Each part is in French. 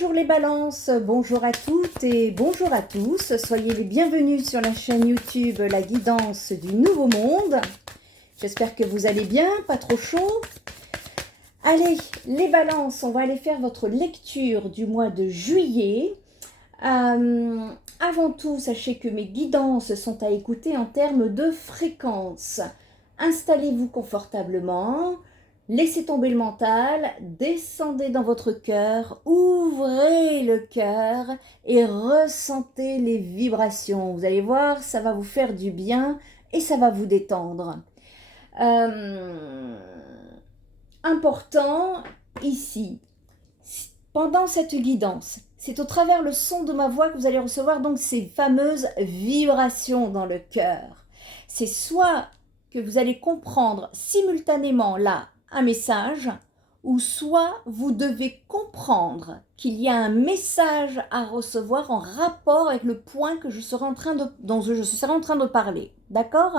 Bonjour les balances, bonjour à toutes et bonjour à tous. Soyez les bienvenus sur la chaîne YouTube La Guidance du Nouveau Monde. J'espère que vous allez bien, pas trop chaud. Allez, les balances, on va aller faire votre lecture du mois de juillet. Avant tout, sachez que mes guidances sont à écouter en termes de fréquence. Installez-vous confortablement. Laissez tomber le mental, descendez dans votre cœur, ouvrez le cœur et ressentez les vibrations. Vous allez voir, ça va vous faire du bien et ça va vous détendre. Important ici, pendant cette guidance, c'est au travers le son de ma voix que vous allez recevoir donc ces fameuses vibrations dans le cœur. C'est soit que vous allez comprendre simultanément là un message, ou soit vous devez comprendre qu'il y a un message à recevoir en rapport avec le point que je serai en train dont je serai en train de parler. D'accord ?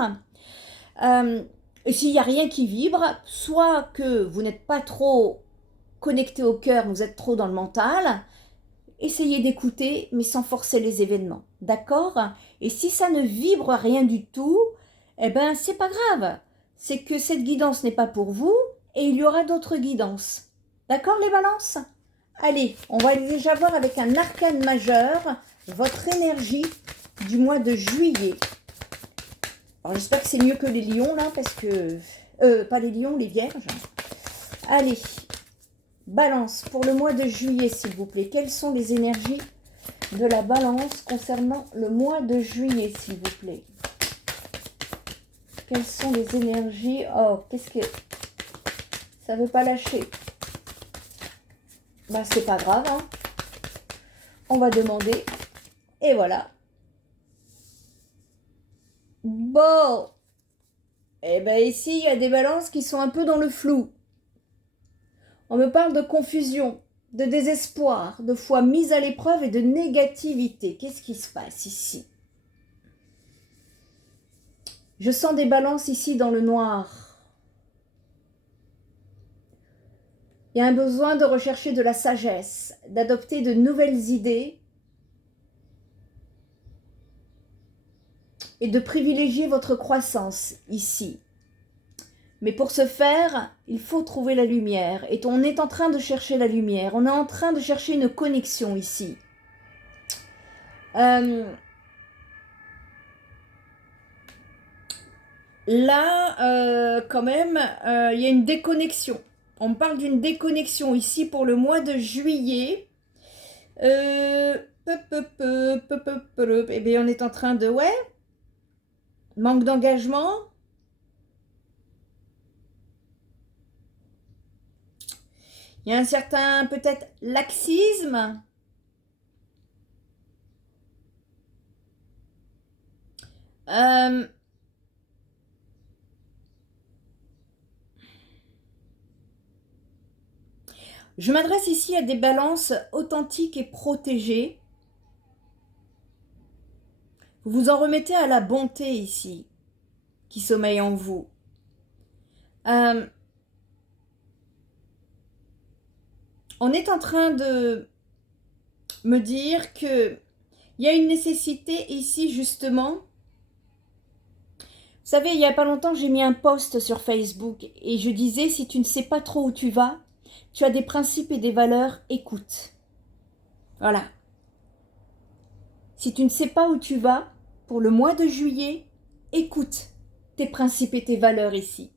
Et s'il n'y a rien qui vibre, soit que vous n'êtes pas trop connecté au cœur, vous êtes trop dans le mental, essayez d'écouter, mais sans forcer les événements. D'accord ? Et si ça ne vibre rien du tout, eh ben c'est pas grave. C'est que cette guidance n'est pas pour vous, et il y aura d'autres guidances. D'accord les balances ? Allez, on va déjà voir avec un arcane majeur votre énergie du mois de juillet. Alors j'espère que c'est mieux que les lions là, parce que... pas les lions, les vierges. Allez, balance pour le mois de juillet s'il vous plaît. Quelles sont les énergies de la balance concernant le mois de juillet s'il vous plaît? Quelles sont les énergies? Oh, qu'est-ce que... Ça veut pas lâcher. Bah, c'est pas grave, hein. On va demander. Et voilà. Bon. Eh ben ici, il y a des balances qui sont un peu dans le flou. On me parle de confusion, de désespoir, de foi mise à l'épreuve et de négativité. Qu'est-ce qui se passe ici? Je sens des balances ici dans le noir. Il y a un besoin de rechercher de la sagesse, d'adopter de nouvelles idées et de privilégier votre croissance ici. Mais pour ce faire, il faut trouver la lumière. Et on est en train de chercher la lumière. On est en train de chercher une connexion ici. Là, quand même, il y a une déconnexion. On me parle d'une déconnexion ici pour le mois de juillet. Eh bien, on est en train de... Ouais. Manque d'engagement. Il y a un certain, peut-être, laxisme. Je m'adresse ici à des balances authentiques et protégées. Vous vous en remettez à la bonté ici, qui sommeille en vous. On est en train de me dire que il y a une nécessité ici justement. Vous savez, il n'y a pas longtemps, j'ai mis un post sur Facebook et je disais, si tu ne sais pas trop où tu vas, tu as des principes et des valeurs, écoute. Voilà. Si tu ne sais pas où tu vas, pour le mois de juillet, écoute tes principes et tes valeurs ici.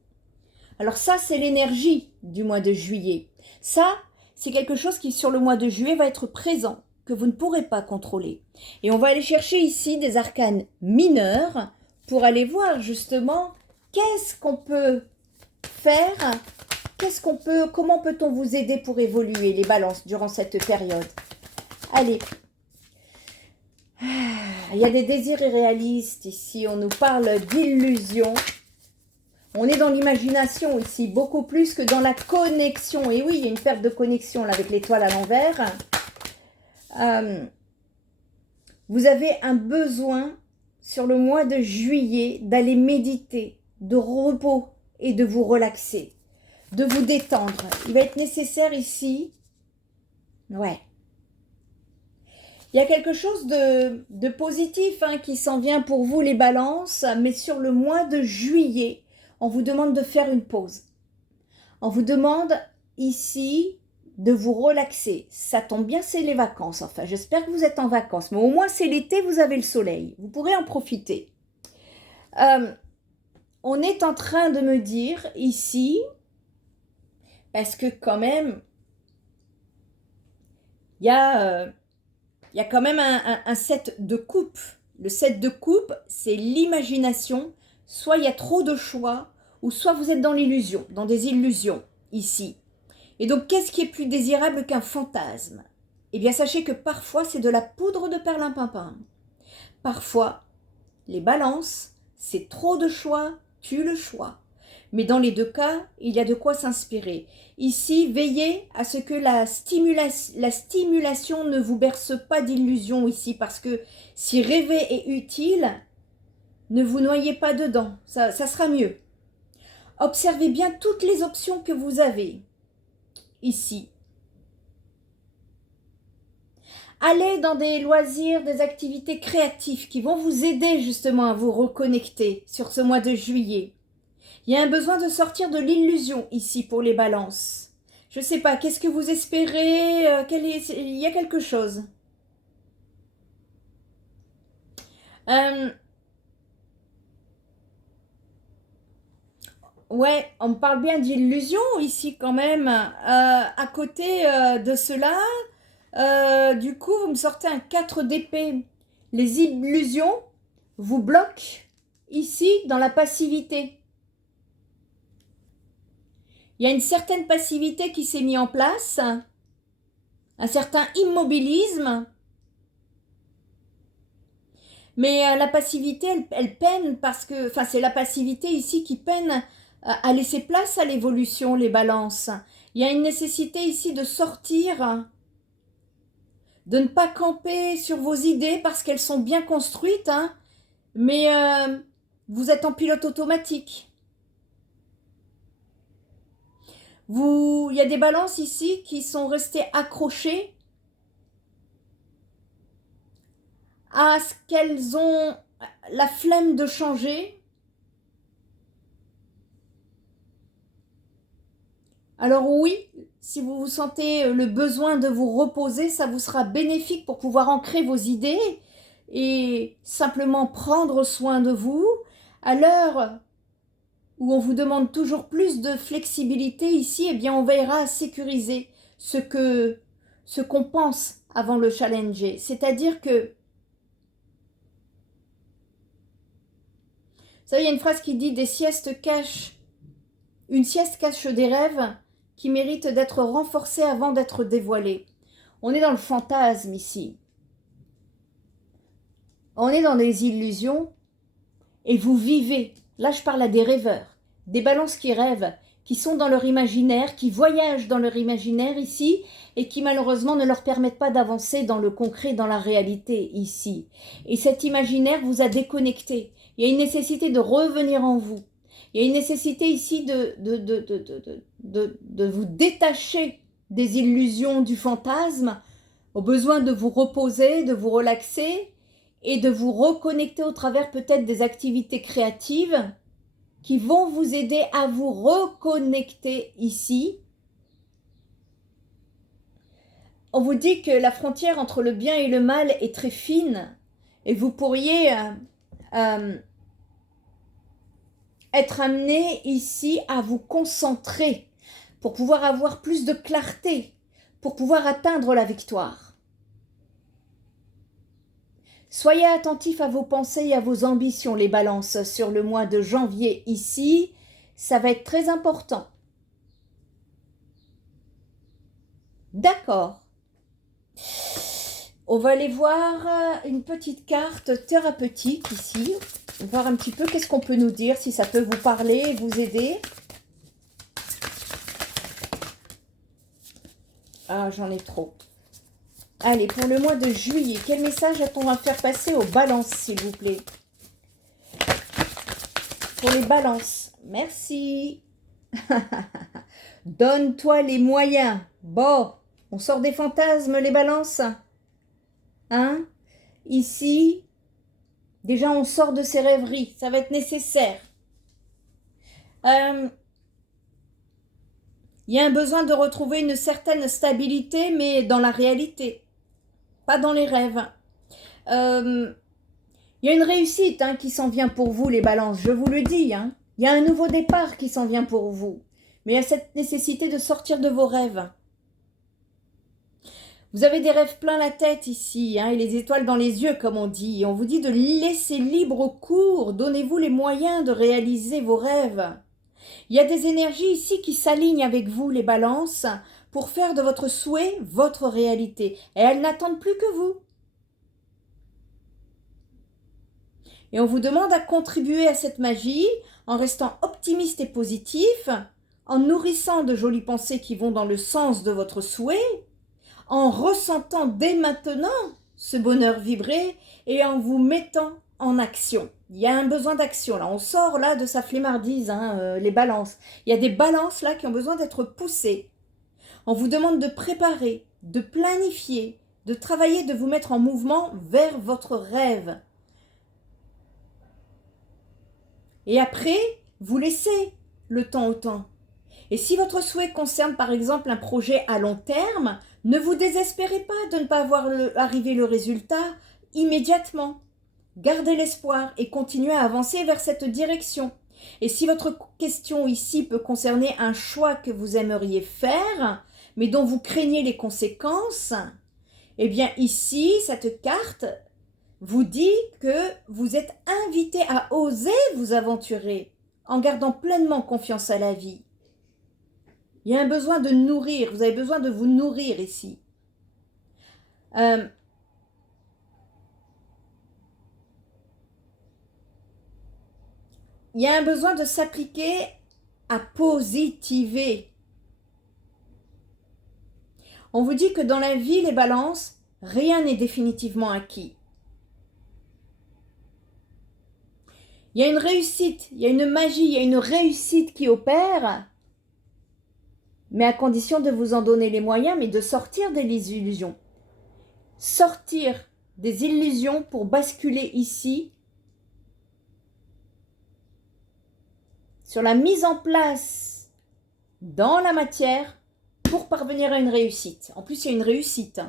Alors ça, c'est l'énergie du mois de juillet. Ça, c'est quelque chose qui, sur le mois de juillet, va être présent, que vous ne pourrez pas contrôler. Et on va aller chercher ici des arcanes mineurs pour aller voir justement qu'est-ce qu'on peut faire, comment peut-on vous aider pour évoluer les balances durant cette période. Allez. Il y a des désirs irréalistes ici, on nous parle d'illusions. On est dans l'imagination ici, beaucoup plus que dans la connexion. Et oui, il y a une perte de connexion là, avec l'étoile à l'envers. Vous avez un besoin sur le mois de juillet d'aller méditer, de repos et de vous relaxer, de vous détendre. Il va être nécessaire ici, ouais, Il y a quelque chose de positif hein, qui s'en vient pour vous les balances, mais sur le mois de juillet, on vous demande de faire une pause. On vous demande ici de vous relaxer. Ça tombe bien, c'est les vacances. Enfin, j'espère que vous êtes en vacances, mais au moins c'est l'été, vous avez le soleil. Vous pourrez en profiter. On est en train de me dire ici, parce que quand même, il y a quand même un 7 de coupe. Le 7 de coupe, c'est l'imagination. Soit il y a trop de choix, ou soit vous êtes dans l'illusion, dans des illusions, ici. Et donc, qu'est-ce qui est plus désirable qu'un fantasme? Eh bien, sachez que parfois, c'est de la poudre de perlimpinpin. Parfois, les balances, c'est trop de choix, tue le choix. Mais dans les deux cas, il y a de quoi s'inspirer. Ici, veillez à ce que la stimulation ne vous berce pas d'illusions ici, parce que si rêver est utile, ne vous noyez pas dedans, ça sera mieux. Observez bien toutes les options que vous avez ici. Allez dans des loisirs, des activités créatives qui vont vous aider justement à vous reconnecter sur ce mois de juillet. Il y a un besoin de sortir de l'illusion ici pour les balances. Je ne sais pas, qu'est-ce que vous espérez il y a quelque chose. Ouais, on me parle bien d'illusion ici quand même. À côté de cela, du coup, vous me sortez un 4 d'épée. Les illusions vous bloquent ici dans la passivité. Il y a une certaine passivité qui s'est mise en place, un certain immobilisme. Mais la passivité, elle peine parce que, enfin, c'est la passivité ici qui peine à laisser place à l'évolution, les balances. Il y a une nécessité ici de sortir, de ne pas camper sur vos idées parce qu'elles sont bien construites, hein, mais vous êtes en pilote automatique. Il y a des balances ici qui sont restées accrochées à ce qu'elles ont la flemme de changer. Alors oui, si vous vous sentez le besoin de vous reposer, ça vous sera bénéfique pour pouvoir ancrer vos idées et simplement prendre soin de vous. À l'heure où on vous demande toujours plus de flexibilité ici, eh bien on veillera à sécuriser ce qu'on pense avant le challenger. C'est-à-dire que, vous savez, il y a une phrase qui dit une sieste cache des rêves qui méritent d'être renforcés avant d'être dévoilés. On est dans le fantasme ici. On est dans des illusions et vous vivez. Là, je parle à des rêveurs, des balances qui rêvent, qui sont dans leur imaginaire, qui voyagent dans leur imaginaire ici et qui malheureusement ne leur permettent pas d'avancer dans le concret, dans la réalité ici. Et cet imaginaire vous a déconnecté. Il y a une nécessité de revenir en vous. Il y a une nécessité ici de vous détacher des illusions du fantasme, au besoin de vous reposer, de vous relaxer et de vous reconnecter au travers peut-être des activités créatives qui vont vous aider à vous reconnecter ici. On vous dit que la frontière entre le bien et le mal est très fine et vous pourriez être amené ici à vous concentrer pour pouvoir avoir plus de clarté, pour pouvoir atteindre la victoire. Soyez attentifs à vos pensées et à vos ambitions, les balances, sur le mois de janvier ici. Ça va être très important. D'accord. On va aller voir une petite carte thérapeutique ici. Voir un petit peu qu'est-ce qu'on peut nous dire, si ça peut vous parler, vous aider. Ah, j'en ai trop. Allez, pour le mois de juillet, quel message a-t-on à faire passer aux balances, s'il vous plaît? Pour les balances, merci. Donne-toi les moyens. Bon, on sort des fantasmes, les balances. Hein? Ici, déjà on sort de ces rêveries, ça va être nécessaire. Il y a un besoin de retrouver une certaine stabilité, mais dans la réalité, pas dans les rêves. Euh, Il y a une réussite qui s'en vient pour vous, les balances, je vous le dis. Il y a un nouveau départ qui s'en vient pour vous. Mais il y a cette nécessité de sortir de vos rêves. Vous avez des rêves plein la tête ici, et les étoiles dans les yeux, comme on dit. Et on vous dit de laisser libre cours, donnez-vous les moyens de réaliser vos rêves. Il y a des énergies ici qui s'alignent avec vous, les balances, pour faire de votre souhait votre réalité. Et elles n'attendent plus que vous. Et on vous demande à contribuer à cette magie en restant optimiste et positif, en nourrissant de jolies pensées qui vont dans le sens de votre souhait, en ressentant dès maintenant ce bonheur vibrer et en vous mettant en action. Il y a un besoin d'action là, on sort là de sa flemmardise, les balances. Il y a des balances là qui ont besoin d'être poussées. On vous demande de préparer, de planifier, de travailler, de vous mettre en mouvement vers votre rêve. Et après, vous laissez le temps au temps. Et si votre souhait concerne par exemple un projet à long terme, ne vous désespérez pas de ne pas voir arriver le résultat immédiatement. Gardez l'espoir et continuez à avancer vers cette direction. Et si votre question ici peut concerner un choix que vous aimeriez faire, mais dont vous craignez les conséquences, eh bien ici, cette carte vous dit que vous êtes invité à oser vous aventurer en gardant pleinement confiance à la vie. Il y a un besoin de nourrir, vous avez besoin de vous nourrir ici. Il y a un besoin de s'appliquer à positiver. On vous dit que dans la vie, les balances, rien n'est définitivement acquis. Il y a une réussite, il y a une magie, il y a une réussite qui opère, mais à condition de vous en donner les moyens, mais de sortir des illusions. Sortir des illusions pour basculer ici sur la mise en place dans la matière pour parvenir à une réussite. En plus, il y a une réussite.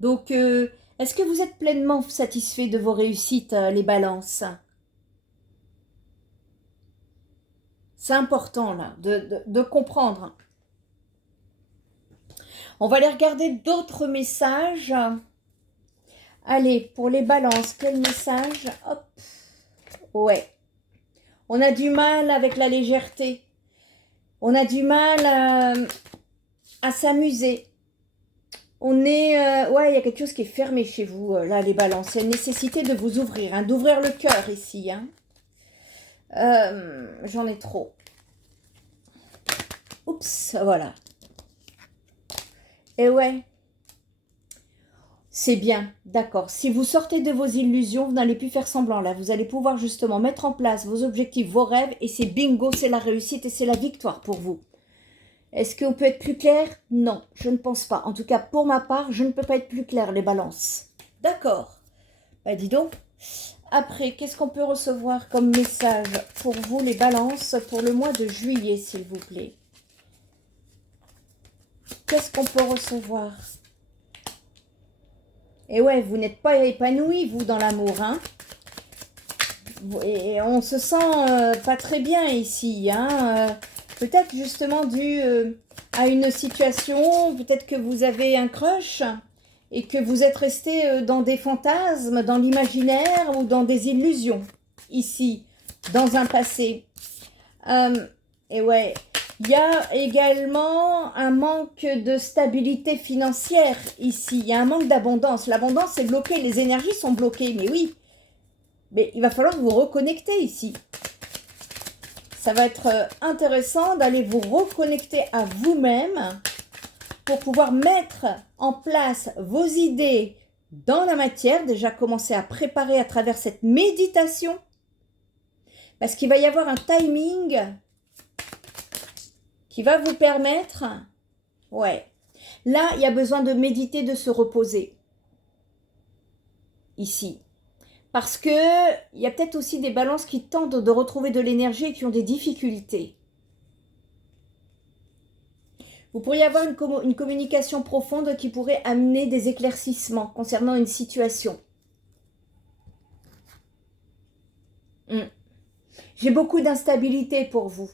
Donc, est-ce que vous êtes pleinement satisfait de vos réussites, les balances? C'est important, là, de comprendre. On va aller regarder d'autres messages. Allez, pour les balances, quel message? Hop. Ouais. On a du mal avec la légèreté. On a du mal à s'amuser. On est... ouais, il y a quelque chose qui est fermé chez vous, là, les balances. Il y a une nécessité de vous ouvrir, d'ouvrir le cœur ici. J'en ai trop. Oups, voilà. Et ouais. C'est bien, d'accord. Si vous sortez de vos illusions, vous n'allez plus faire semblant là. Vous allez pouvoir justement mettre en place vos objectifs, vos rêves. Et c'est bingo, c'est la réussite et c'est la victoire pour vous. Est-ce qu'on peut être plus clair? Non, je ne pense pas. En tout cas, pour ma part, je ne peux pas être plus clair, les balances. D'accord. Bah dis donc. Après, qu'est-ce qu'on peut recevoir comme message pour vous, les balances, pour le mois de juillet, s'il vous plaît? Qu'est-ce qu'on peut recevoir? Et ouais, vous n'êtes pas épanoui, vous, dans l'amour, Et on se sent pas très bien ici, peut-être justement dû à une situation, peut-être que vous avez un crush et que vous êtes resté dans des fantasmes, dans l'imaginaire ou dans des illusions, ici, dans un passé. Et ouais, il y a également un manque de stabilité financière ici. Il y a un manque d'abondance. L'abondance est bloquée, les énergies sont bloquées. Mais oui, mais il va falloir vous reconnecter ici. Ça va être intéressant d'aller vous reconnecter à vous-même pour pouvoir mettre en place vos idées dans la matière. Déjà commencer à préparer à travers cette méditation. Parce qu'il va y avoir un timing qui va vous permettre, ouais, là, il y a besoin de méditer, de se reposer. ici. Parce que il y a peut-être aussi des balances qui tentent de retrouver de l'énergie et qui ont des difficultés. Vous pourriez avoir une communication profonde qui pourrait amener des éclaircissements concernant une situation. J'ai beaucoup d'instabilité pour vous.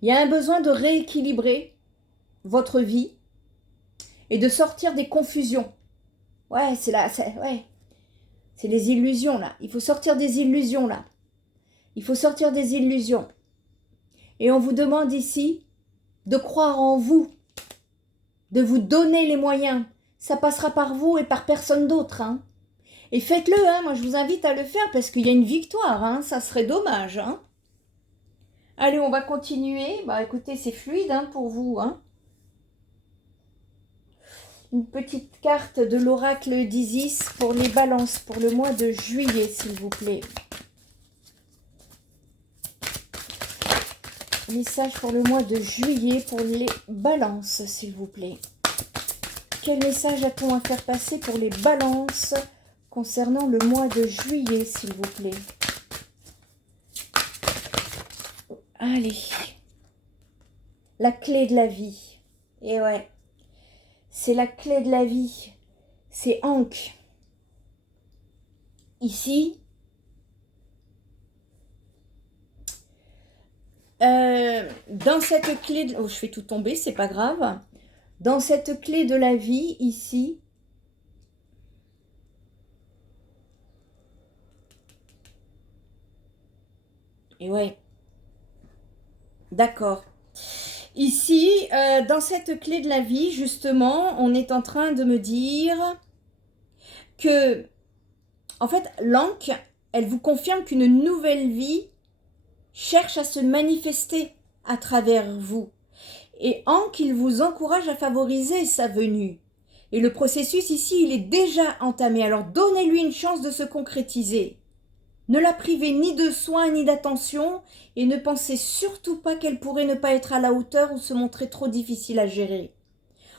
Il y a un besoin de rééquilibrer votre vie et de sortir des confusions. Ouais, c'est les illusions là. Il faut sortir des illusions là. Il faut sortir des illusions. Et on vous demande ici de croire en vous, de vous donner les moyens. Ça passera par vous et par personne d'autre. Hein. Et faites-le, hein. Moi je vous invite à le faire parce qu'il y a une victoire. Hein. Ça serait dommage. Hein. Allez, on va continuer. Bah écoutez, c'est fluide hein, pour vous. Hein. Une petite carte de l'oracle d'Isis pour les balances pour le mois de juillet, s'il vous plaît. Message pour le mois de juillet pour les balances, s'il vous plaît. Quel message a-t-on à faire passer pour les balances concernant le mois de juillet, s'il vous plaît? Allez. La clé de la vie. Et ouais. C'est la clé de la vie. C'est Ankh. Ici. Dans cette clé... Oh, je fais tout tomber, c'est pas grave. Dans cette clé de la vie, ici... Et ouais. D'accord. Ici, dans cette clé de la vie, justement, on est en train de me dire que, en fait, l'Ankh, elle vous confirme qu'une nouvelle vie cherche à se manifester à travers vous. Et Ankh, il vous encourage à favoriser sa venue. Et le processus ici, il est déjà entamé. Alors, donnez-lui une chance de se concrétiser. Ne la privez ni de soins ni d'attention et ne pensez surtout pas qu'elle pourrait ne pas être à la hauteur ou se montrer trop difficile à gérer.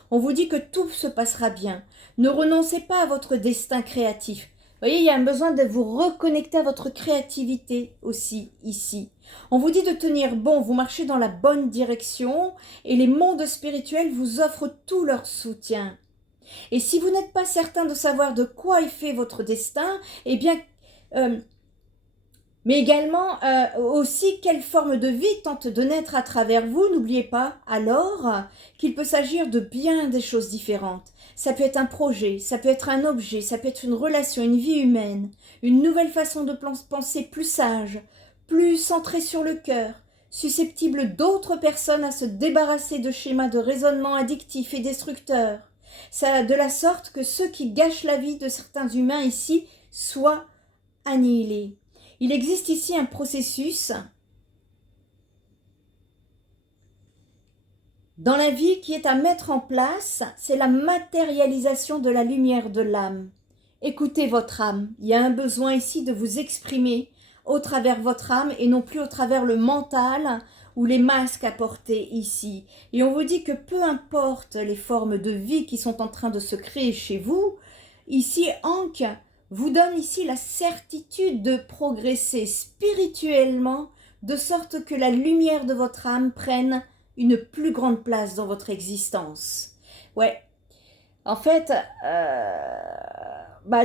On vous dit que tout se passera bien. Ne renoncez pas à votre destin créatif. Vous voyez, il y a un besoin de vous reconnecter à votre créativité aussi ici. On vous dit de tenir bon, vous marchez dans la bonne direction et les mondes spirituels vous offrent tout leur soutien. Et si vous n'êtes pas certain de savoir de quoi est fait votre destin, eh bien... mais également aussi quelle forme de vie tente de naître à travers vous. N'oubliez pas alors qu'il peut s'agir de bien des choses différentes. Ça peut être un projet, ça peut être un objet, ça peut être une relation, une vie humaine, une nouvelle façon de penser plus sage, plus centrée sur le cœur, susceptible d'autres personnes à se débarrasser de schémas de raisonnement addictifs et destructeurs. Ça, de la sorte que ceux qui gâchent la vie de certains humains ici soient annihilés. Il existe ici un processus dans la vie qui est à mettre en place, c'est la matérialisation de la lumière de l'âme. Écoutez votre âme, il y a un besoin ici de vous exprimer au travers votre âme et non plus au travers le mental ou les masques à porter ici. Et on vous dit que peu importe les formes de vie qui sont en train de se créer chez vous, ici Ankh vous donne ici la certitude de progresser spirituellement de sorte que la lumière de votre âme prenne une plus grande place dans votre existence. Ouais, en fait,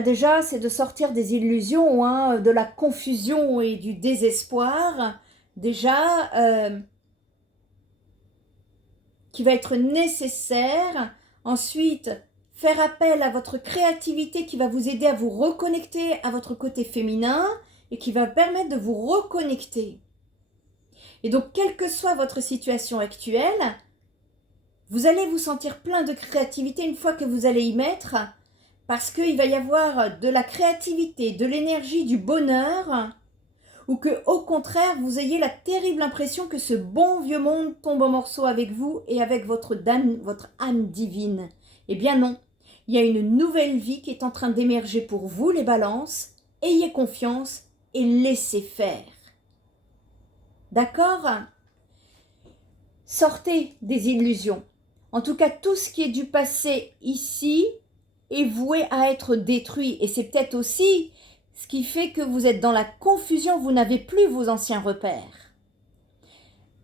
déjà, c'est de sortir des illusions, hein, de la confusion et du désespoir, déjà, qui va être nécessaire. Ensuite, faire appel à votre créativité qui va vous aider à vous reconnecter à votre côté féminin et qui va permettre de vous reconnecter. Et donc, quelle que soit votre situation actuelle, vous allez vous sentir plein de créativité une fois que vous allez y mettre, parce qu'il va y avoir de la créativité, de l'énergie, du bonheur, ou que, au contraire, vous ayez la terrible impression que ce bon vieux monde tombe en morceaux avec vous et avec votre âme divine. Eh bien non. Il y a une nouvelle vie qui est en train d'émerger pour vous, les balances. Ayez confiance et laissez faire. D'accord ? Sortez des illusions. En tout cas, tout ce qui est du passé ici est voué à être détruit. Et c'est peut-être aussi ce qui fait que vous êtes dans la confusion, vous n'avez plus vos anciens repères.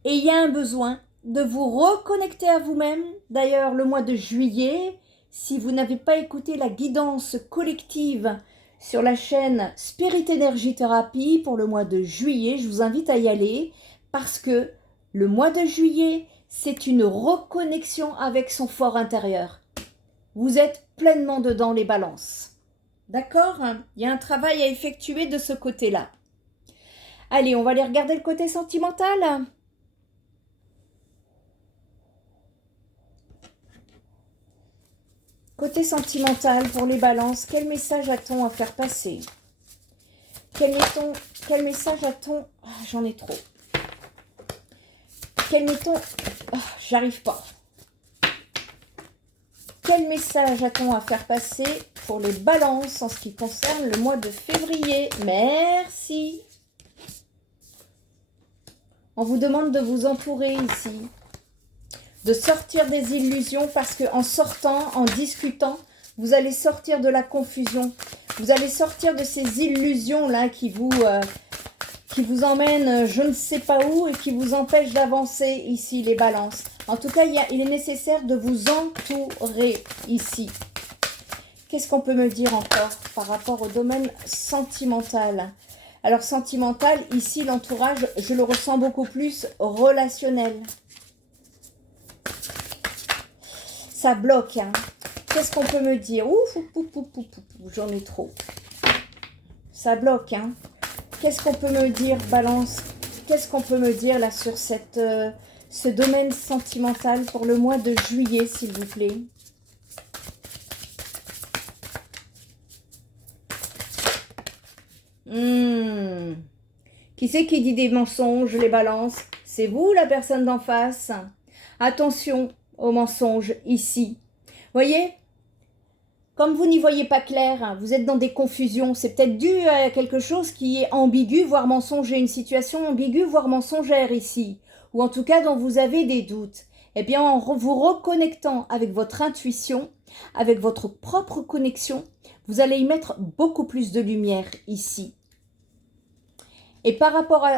Et il y a un besoin de vous reconnecter à vous-même. D'ailleurs, le mois de juillet, si vous n'avez pas écouté la guidance collective sur la chaîne Spirit Energy Therapy pour le mois de juillet, je vous invite à y aller parce que le mois de juillet, c'est une reconnexion avec son fort intérieur. Vous êtes pleinement dedans les balances. D'accord? Il y a un travail à effectuer de ce côté-là. Allez, on va aller regarder le côté sentimental. Côté sentimental pour les balances, quel message a-t-on à faire passer? Quel message a-t-on... Ah, j'en ai trop. J'arrive pas. Quel message a-t-on à faire passer pour les balances en ce qui concerne le mois de février? Merci. On vous demande de vous entourer ici, de sortir des illusions parce qu'en sortant, en discutant, vous allez sortir de la confusion. Vous allez sortir de ces illusions-là qui vous emmènent je ne sais pas où et qui vous empêchent d'avancer ici, les balances. En tout cas, il est nécessaire de vous entourer ici. Qu'est-ce qu'on peut me dire encore par rapport au domaine sentimental? Alors, sentimental, ici, l'entourage, je le ressens beaucoup plus relationnel. Ça bloque, hein. Qu'est-ce qu'on peut me dire? Ouf, j'en ai trop. Ça bloque, hein. Qu'est-ce qu'on peut me dire, balance? Qu'est-ce qu'on peut me dire là sur ce domaine sentimental pour le mois de juillet, s'il vous plaît? Qui c'est qui dit des mensonges, les balances? C'est vous, la personne d'en face? Attention aux mensonges ici. Voyez, comme vous n'y voyez pas clair, vous êtes dans des confusions. C'est peut-être dû à quelque chose qui est ambigu, voire mensonger, une situation ambiguë, voire mensongère ici. Ou en tout cas dont vous avez des doutes. Eh bien, en vous reconnectant avec votre intuition, avec votre propre connexion, vous allez y mettre beaucoup plus de lumière ici. Et par rapport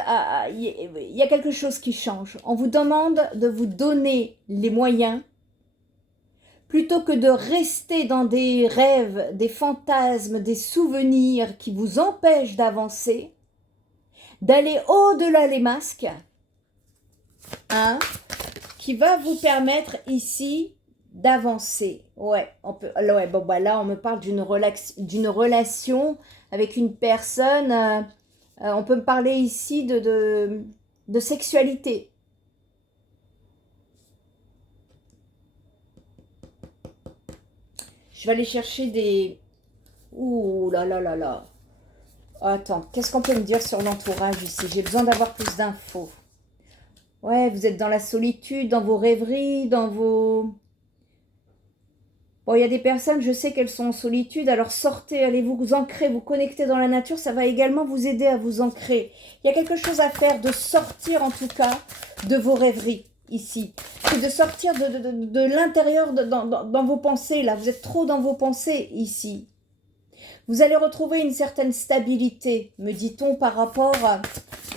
il y a quelque chose qui change. On vous demande de vous donner les moyens, plutôt que de rester dans des rêves, des fantasmes, des souvenirs qui vous empêchent d'avancer, d'aller au-delà des masques, hein, qui va vous permettre ici d'avancer. Ouais, bon, bah là, on me parle d'une relation avec une personne. On peut me parler ici de sexualité. Je vais aller chercher des... Ouh là là là là. Attends, qu'est-ce qu'on peut me dire sur l'entourage ici? J'ai besoin d'avoir plus d'infos. Ouais, vous êtes dans la solitude, dans vos rêveries, dans vos... Bon, il y a des personnes, je sais qu'elles sont en solitude, alors sortez, allez vous ancrer, vous connecter dans la nature, ça va également vous aider à vous ancrer. Il y a quelque chose à faire, de sortir en tout cas de vos rêveries ici. C'est de sortir de l'intérieur, dans vos pensées, là. Vous êtes trop dans vos pensées ici. Vous allez retrouver une certaine stabilité, me dit-on, par rapport à...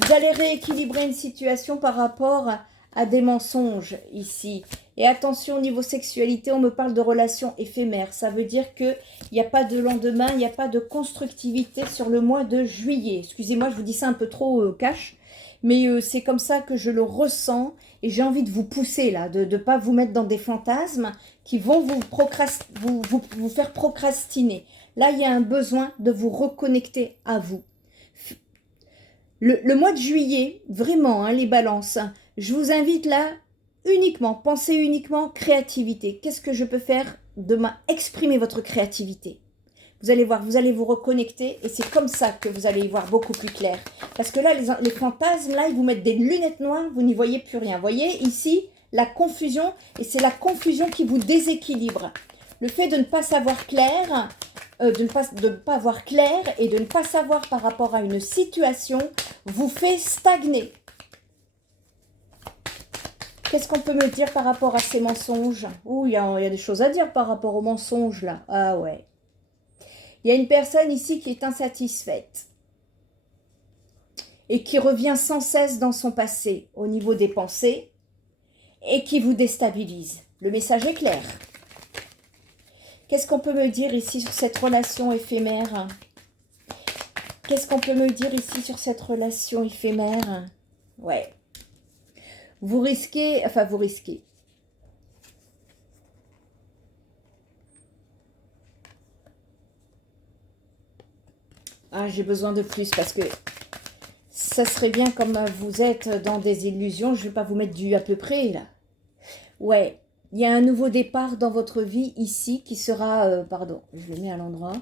Vous allez rééquilibrer une situation par rapport à des mensonges ici. Et attention, au niveau sexualité, on me parle de relations éphémères. Ça veut dire qu'il n'y a pas de lendemain, il n'y a pas de constructivité sur le mois de juillet. Excusez-moi, je vous dis ça un peu trop cash, mais c'est comme ça que je le ressens. Et j'ai envie de vous pousser là, de ne pas vous mettre dans des fantasmes qui vont vous faire procrastiner. Là, il y a un besoin de vous reconnecter à vous. Le mois de juillet, vraiment, hein, les balances, je vous invite là, pensez uniquement créativité. Qu'est-ce que je peux faire demain? Exprimer votre créativité. Vous allez voir, vous allez vous reconnecter et c'est comme ça que vous allez y voir beaucoup plus clair. Parce que là, les fantasmes, là, ils vous mettent des lunettes noires, vous n'y voyez plus rien. Vous voyez, ici, la confusion, et c'est la confusion qui vous déséquilibre. Le fait de ne pas savoir clair... de ne pas voir clair et de ne pas savoir par rapport à une situation vous fait stagner. Qu'est-ce qu'on peut me dire par rapport à ces mensonges? Ouh, il y a des choses à dire par rapport aux mensonges, là. Ah ouais. Il y a une personne ici qui est insatisfaite et qui revient sans cesse dans son passé au niveau des pensées et qui vous déstabilise. Le message est clair. Qu'est-ce qu'on peut me dire ici sur cette relation éphémère? Qu'est-ce qu'on peut me dire ici sur cette relation éphémère? Ouais. Vous risquez, enfin vous risquez. Ah, j'ai besoin de plus parce que ça serait bien comme vous êtes dans des illusions. Je ne vais pas vous mettre du à peu près là. Ouais, il y a un nouveau départ dans votre vie ici qui sera, pardon, je le mets à l'endroit,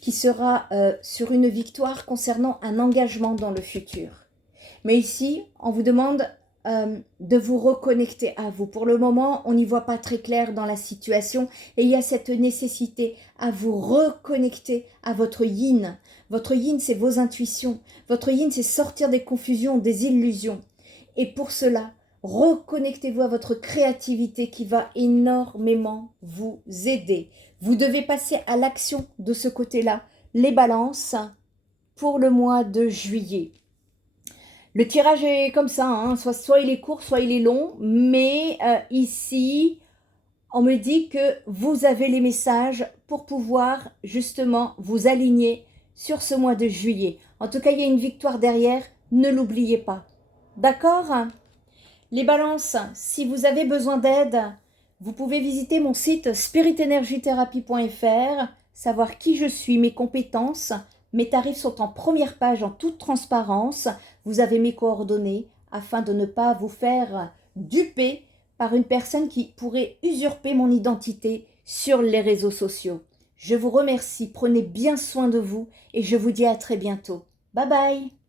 qui sera sur une victoire concernant un engagement dans le futur. Mais ici, on vous demande de vous reconnecter à vous. Pour le moment, on n'y voit pas très clair dans la situation et il y a cette nécessité à vous reconnecter à votre yin. Votre yin, c'est vos intuitions. Votre yin, c'est sortir des confusions, des illusions. Et pour cela, reconnectez-vous à votre créativité qui va énormément vous aider. Vous devez passer à l'action de ce côté-là. Les balances pour le mois de juillet. Le tirage est comme ça, hein. Soit il est court, soit il est long, mais ici, on me dit que vous avez les messages pour pouvoir justement vous aligner sur ce mois de juillet. En tout cas, il y a une victoire derrière, ne l'oubliez pas. D'accord? Les balances, si vous avez besoin d'aide, vous pouvez visiter mon site spiritenergithérapie.fr, savoir qui je suis, mes compétences. Mes tarifs sont en première page en toute transparence. Vous avez mes coordonnées afin de ne pas vous faire duper par une personne qui pourrait usurper mon identité sur les réseaux sociaux. Je vous remercie, prenez bien soin de vous et je vous dis à très bientôt. Bye bye!